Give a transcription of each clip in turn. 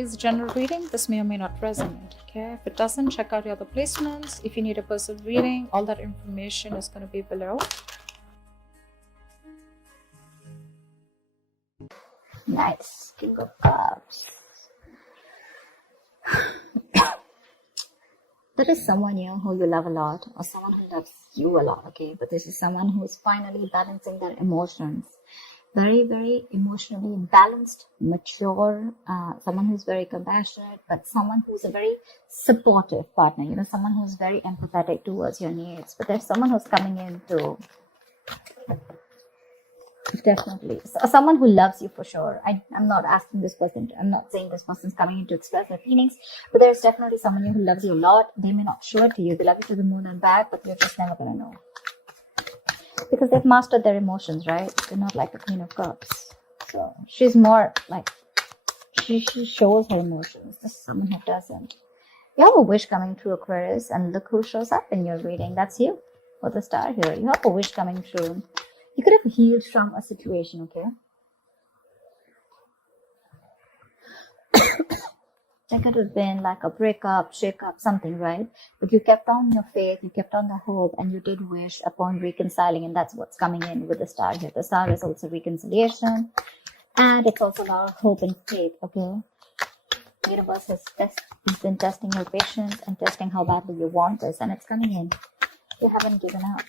is a general reading. This may or may not resonate. Okay, if it doesn't, check out your other placements. If you need a personal reading, all that information is going to be below. Nice. King of Cups. There is someone here who you love a lot, or someone who loves you a lot, okay? But this is someone who is finally balancing their emotions. Very, very emotionally balanced, mature, someone who's very compassionate, but someone who's a very supportive partner, you know, someone who's very empathetic towards your needs. But there's someone who's coming in to definitely someone who loves you for sure. I'm not asking this person I'm not saying this person's coming in to express their feelings, but there's definitely someone here who loves you a lot. They may not show it to you. They love you to the moon and back, but you're just never gonna know, because they've mastered their emotions, right? They're not like the Queen of Cups. So she's more like she shows her emotions. This is someone who doesn't. You have a wish coming true, Aquarius, and look who shows up in your reading. That's you with the star here. You have a wish coming true. You could have healed from a situation, okay? That could have been like a breakup, shake-up, something, right? But you kept on your faith, you kept on the hope, and you did wish upon reconciling, and that's what's coming in with the star here. The star is also reconciliation, and it's also a lot of hope and faith, okay? The universe has been testing your patience and testing how badly you want this, and it's coming in. You haven't given up.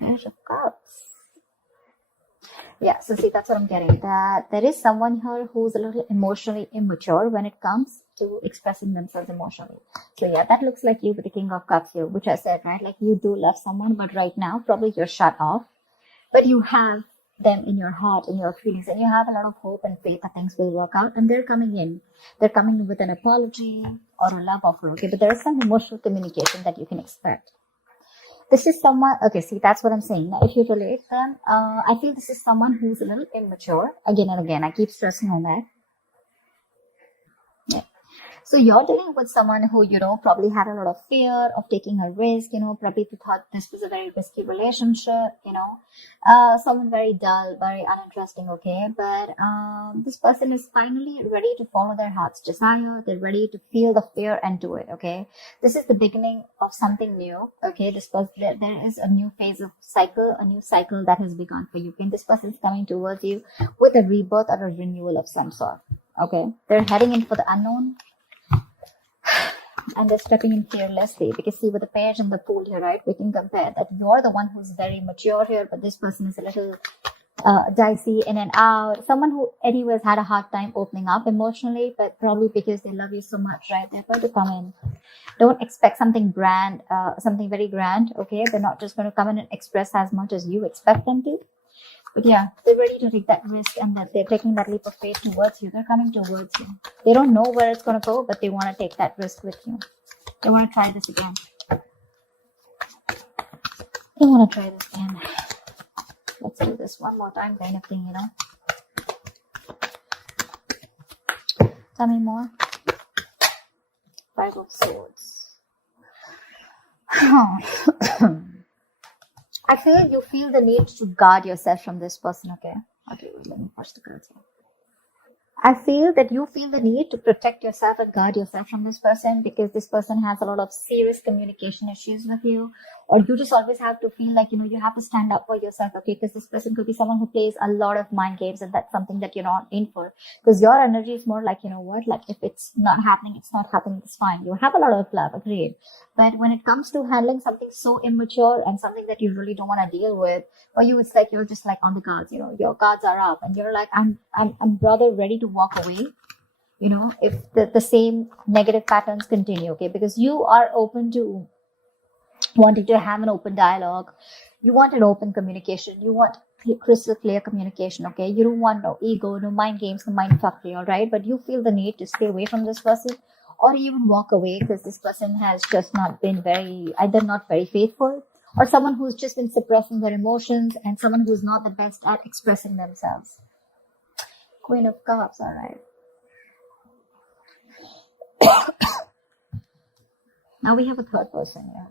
Page of Cups. Yeah, so see, that's what I'm getting. That there is someone here who's a little emotionally immature when it comes to expressing themselves emotionally. So yeah, that looks like you with the King of Cups here, which I said, right? Like you do love someone, but right now probably you're shut off. But you have them in your heart, in your feelings, and you have a lot of hope and faith that things will work out. And they're coming in. They're coming in with an apology or a love offer, okay? But there is some emotional communication that you can expect. This is someone, okay, see, that's what I'm saying. Now, if you relate them, I feel this is someone who's a little immature. Again and again, I keep stressing on that. Yeah. So you're dealing with someone who, you know, probably had a lot of fear of taking a risk, you know, probably thought this was a very risky relationship, you know, someone very dull, very uninteresting, okay, but this person is finally ready to follow their heart's desire. They're ready to feel the fear and do it, okay. This is the beginning of something new, okay. This person, there is a new phase of cycle, a new cycle that has begun for you, and this person is coming towards you with a rebirth or a renewal of some sort, okay. They're heading in for the unknown. And they're stepping in fearlessly, because see, with the page and the fool here, right, we can compare that you're the one who's very mature here, but this person is a little dicey, in and out. Someone who anyways had a hard time opening up emotionally, but probably because they love you so much, right, they're going to come in. Don't expect something grand, something very grand, okay. They're not just going to come in and express as much as you expect them to. But yeah, they're ready to take that risk, and that they're taking that leap of faith towards you. They're coming towards you. They don't know where it's going to go, but they want to take that risk with you. They want to try this again. They want to try this again. Let's do this one more time, kind of thing, you know. Tell me more. Five of Swords. I feel you feel the need to guard yourself from this person, okay? Okay, wait, let me push the cards here. I feel that you feel the need to protect yourself and guard yourself from this person, because this person has a lot of serious communication issues with you, or you just always have to feel like, you know, you have to stand up for yourself, okay? Because this person could be someone who plays a lot of mind games, and that's something that you're not in for, because your energy is more like, you know what, like if it's not happening, it's not happening, it's fine. You have a lot of love, agreed. But when it comes to handling something so immature and something that you really don't want to deal with, for you, it's like you're just like on the guards, you know, your guards are up, and you're like, I'm rather ready to walk away, you know, if the same negative patterns continue, okay? Because you are open to wanting to have an open dialogue. You want an open communication. You want crystal clear communication, okay? You don't want no ego, no mind games, no mind fuckery, all right? But you feel the need to stay away from this person, or even walk away, because this person has just not been either not very faithful, or someone who's just been suppressing their emotions, and someone who's not the best at expressing themselves. Queen of Cups, all right. Now we have a third person here.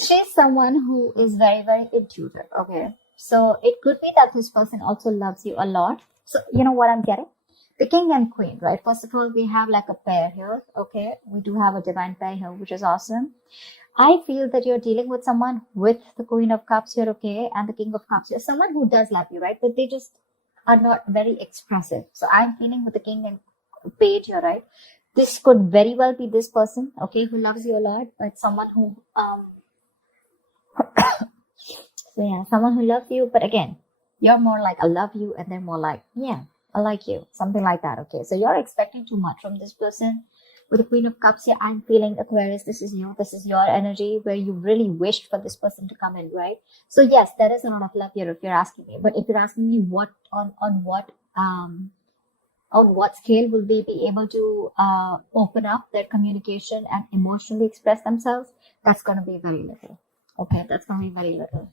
She's someone who is very, very intuitive. Okay. So it could be that this person also loves you a lot. So you know what I'm getting? The king and queen, right? First of all, we have like a pair here. Okay. We do have a divine pair here, which is awesome. I feel that you're dealing with someone with the Queen of Cups here, okay, and the King of Cups here. Someone who does love you, right? But they just are not very expressive. So I'm feeling with the King and Page here, right? This could very well be this person, okay, who loves you a lot, but someone who, so yeah, someone who loves you, but again, you're more like, I love you, and they're more like, yeah, I like you, something like that, okay? So you're expecting too much from this person. With the Queen of Cups here, I'm feeling, Aquarius, this is you. This is your energy where you really wished for this person to come in, right? So yes, there is a lot of love here if you're asking me. But if you're asking me on what scale will they be able to open up their communication and emotionally express themselves, that's going to be very little. Okay, that's going to be very little.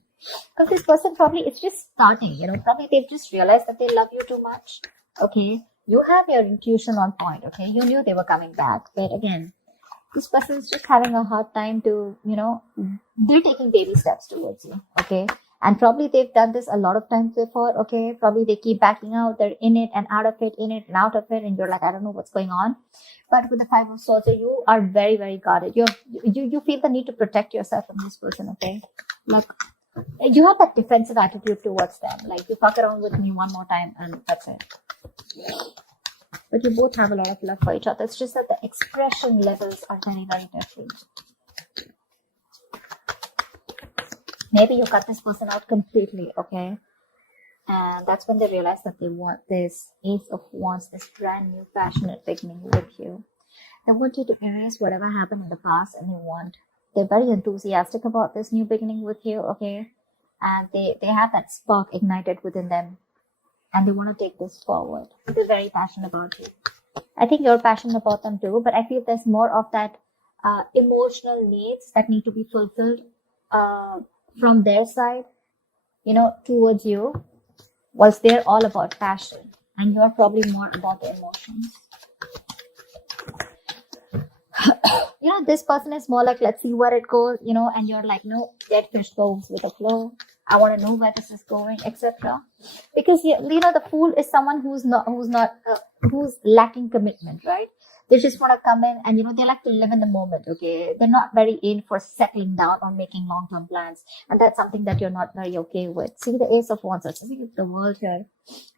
Because this person probably, it's just starting, probably they've just realized that they love you too much. Okay. You have your intuition on point, okay? You knew they were coming back. But again, this person is just having a hard time to, they're taking baby steps towards you, okay? And probably they've done this a lot of times before, okay? Probably they keep backing out. They're in it and out of it, in it and out of it. And you're like, I don't know what's going on. But with the Five of Swords, you are very, very guarded. You feel the need to protect yourself from this person, okay? Like, you have that defensive attitude towards them. Like, you fuck around with me one more time and that's it. But you both have a lot of love for each other. It's just that the expression levels are very, very different. Maybe you cut this person out completely, okay? And that's when they realize that they want this Ace of Wands, this brand new passionate beginning with you. They want you to erase whatever happened in the past, and they're very enthusiastic about this new beginning with you, okay? And they have that spark ignited within them. And they want to take this forward. They're very passionate about you. I think you're passionate about them too, but I feel there's more of that emotional needs that need to be fulfilled from their side, towards you, whilst they're all about passion. And you're probably more about the emotions. This person is more like, let's see where it goes, and you're like, no, dead fish goes with the flow. I want to know where this is going, etc. Because the Fool is someone who's lacking commitment, right? They just want to come in and they like to live in the moment. Okay, they're not very in for settling down or making long-term plans, and that's something that you're not very okay with. See the Ace of Wands. I think it's the World here.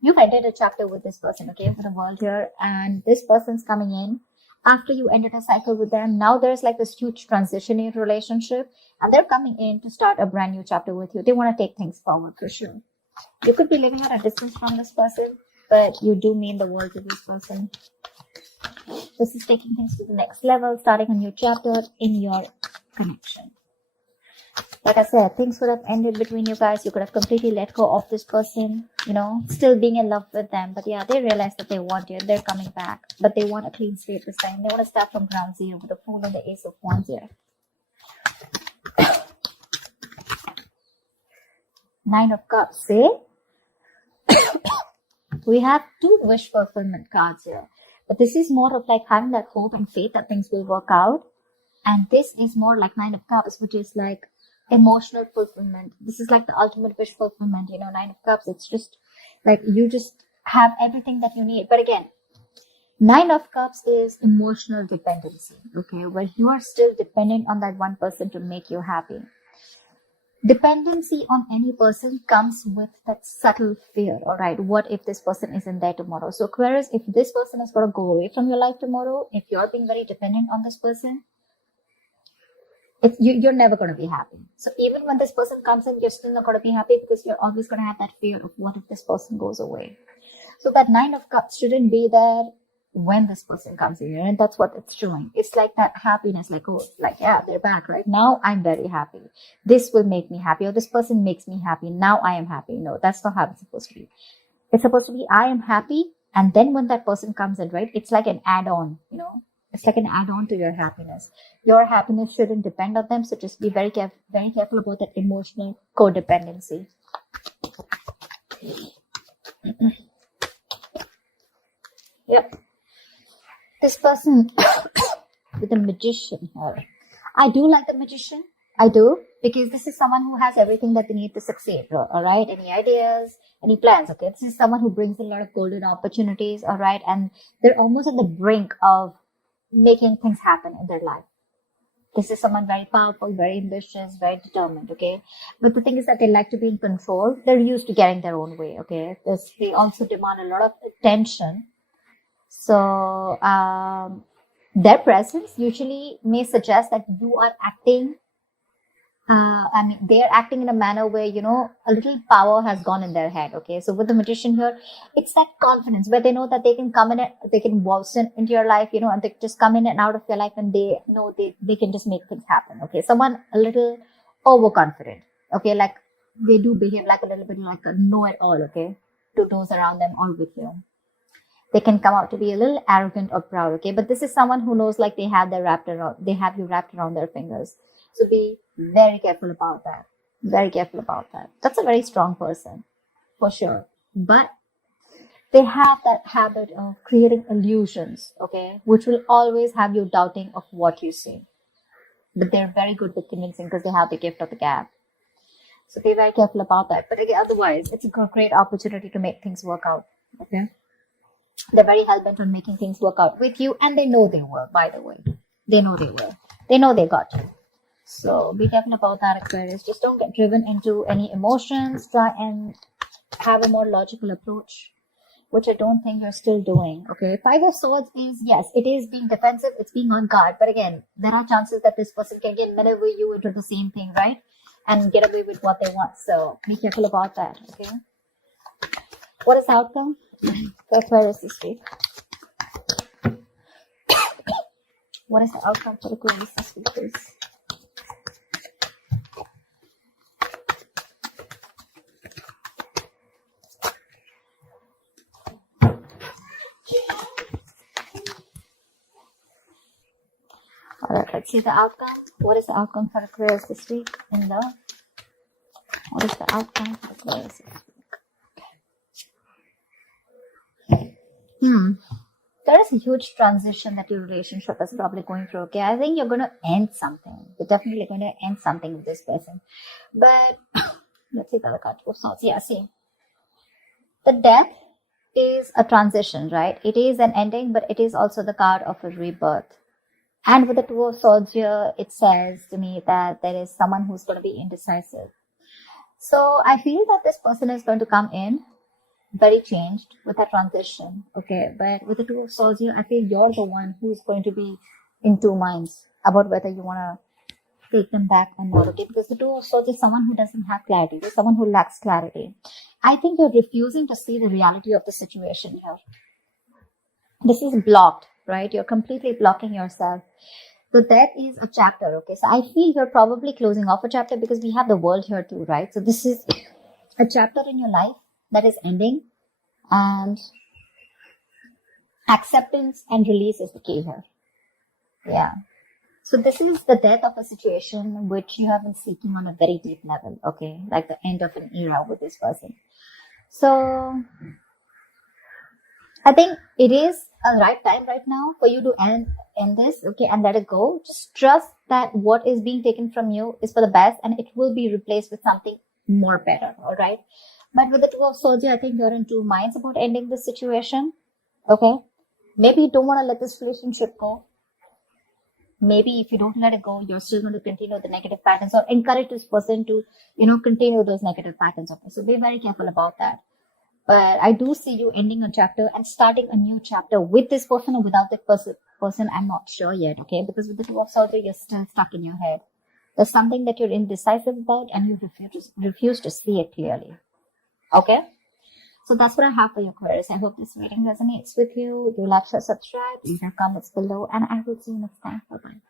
You've ended a chapter with this person, okay, with the World here, and this person's coming in after you ended a cycle with them. Now there's like this huge transition in your relationship. And they're coming in to start a brand new chapter with you. They want to take things forward for sure. You could be living at a distance from this person, but you do mean the world to this person. This is taking things to the next level, starting a new chapter in your connection. Like I said, things would have ended between you guys. You could have completely let go of this person, still being in love with them. But yeah, they realize that they want you and they're coming back. But they want a clean slate this time. They want to start from ground zero with the Fool and the Ace of Wands here. Nine of Cups, eh? We have two wish fulfillment cards here. But this is more of like having that hope and faith that things will work out. And this is more like Nine of Cups, which is like emotional fulfillment. This is like the ultimate wish fulfillment, Nine of Cups. It's just like you just have everything that you need. But again, Nine of Cups is emotional dependency, okay? Where you are still dependent on that one person to make you happy. Dependency on any person comes with that subtle fear, alright? What if this person isn't there tomorrow? So Aquarius, if this person is going to go away from your life tomorrow, if you're being very dependent on this person, you're never going to be happy. So even when this person comes in, you're still not going to be happy because you're always going to have that fear of what if this person goes away. So that Nine of Cups shouldn't be there when this person comes in, and that's what it's showing. It's like that happiness, like, oh, like, yeah, they're back right now. I'm very happy. This will make me happy, or this person makes me happy. Now I am happy. No, that's not how it's supposed to be. It's supposed to be, I am happy. And then when that person comes in, right, it's like an add-on, it's like an add-on to your happiness. Your happiness shouldn't depend on them. So just be very careful about that emotional codependency. Yep. This person with the Magician here. I do like the Magician. I do, because this is someone who has everything that they need to succeed, all right? Any ideas, any plans, okay? This is someone who brings a lot of golden opportunities, all right? And they're almost at the brink of making things happen in their life. This is someone very powerful, very ambitious, very determined, okay? But the thing is that they like to be in control. They're used to getting their own way, okay? They also demand a lot of attention. So, their presence usually may suggest that you are acting, they're acting in a manner where, a little power has gone in their head, okay? So with the magician here, it's that confidence where they know that they can come in and they can waltz into your life, and they just come in and out of your life, and they know they can just make things happen, okay? Someone a little overconfident, okay? Like they do behave like a little bit like a know-it-all, okay? To those around them or with you. They can come out to be a little arrogant or proud, okay? But this is someone who knows like they have you wrapped around their fingers. So be very careful about that. Very careful about that. That's a very strong person, for sure. But they have that habit of creating illusions, okay? Which will always have you doubting of what you see. But they're very good with convincing because they have the gift of the gab. So be very careful about that. But again, otherwise, it's a great opportunity to make things work out, okay? They're very hell-bent on making things work out with you, and they know they will, by the way. They know they will. They know they got you. So be careful about that, Aquarius. Just don't get driven into any emotions. Try and have a more logical approach, which I don't think you're still doing, okay? Five of Swords is, yes, it is being defensive. It's being on guard. But again, there are chances that this person can again maneuver you into the same thing, right? And get away with what they want. So be careful about that, okay? What is the outcome? Aquarius this week. What is the outcome for Aquarius this week, please? Alright, let's see the outcome. What is the outcome for Aquarius this week in love? What is the outcome for Aquarius this week? There is a huge transition that your relationship is probably going through, okay? I think you're going to end something. You're definitely going to end something with this person. But, let's see the other card. Two of Swords. Yeah, see. The Death is a transition, right? It is an ending, but it is also the card of a rebirth. And with the Two of Swords here, it says to me that there is someone who's going to be indecisive. So I feel that this person is going to come in very changed with that transition, okay? But with the Two of Swords here, I feel you're the one who's going to be in two minds about whether you want to take them back or not, okay? Because the Two of Swords is someone who doesn't have clarity. There's someone who lacks clarity. I think you're refusing to see the reality of the situation here. This is blocked, right? You're completely blocking yourself. So that is a chapter, okay? So I feel you're probably closing off a chapter because we have the world here too, right? So this is a chapter in your life that is ending, and acceptance and release is the key here. Yeah. So this is the death of a situation which you have been seeking on a very deep level, okay? Like the end of an era with this person. So I think it is a right time right now for you to end this, okay, and let it go. Just trust that what is being taken from you is for the best, and it will be replaced with something more better, all right? But with the Two of Swords, I think you're in two minds about ending this situation, okay? Maybe you don't want to let this relationship go. Maybe if you don't let it go, you're still going to continue the negative patterns or encourage this person to, continue those negative patterns, okay? So be very careful about that. But I do see you ending a chapter and starting a new chapter with this person or without that person. I'm not sure yet, okay? Because with the Two of Swords, you're still stuck in your head. There's something that you're indecisive about and you refuse to see it clearly. Okay? So that's what I have for you, Aquarius. I hope this reading resonates with you. Do like, share, subscribe, leave your comments below, and I will see you next time. Bye-bye.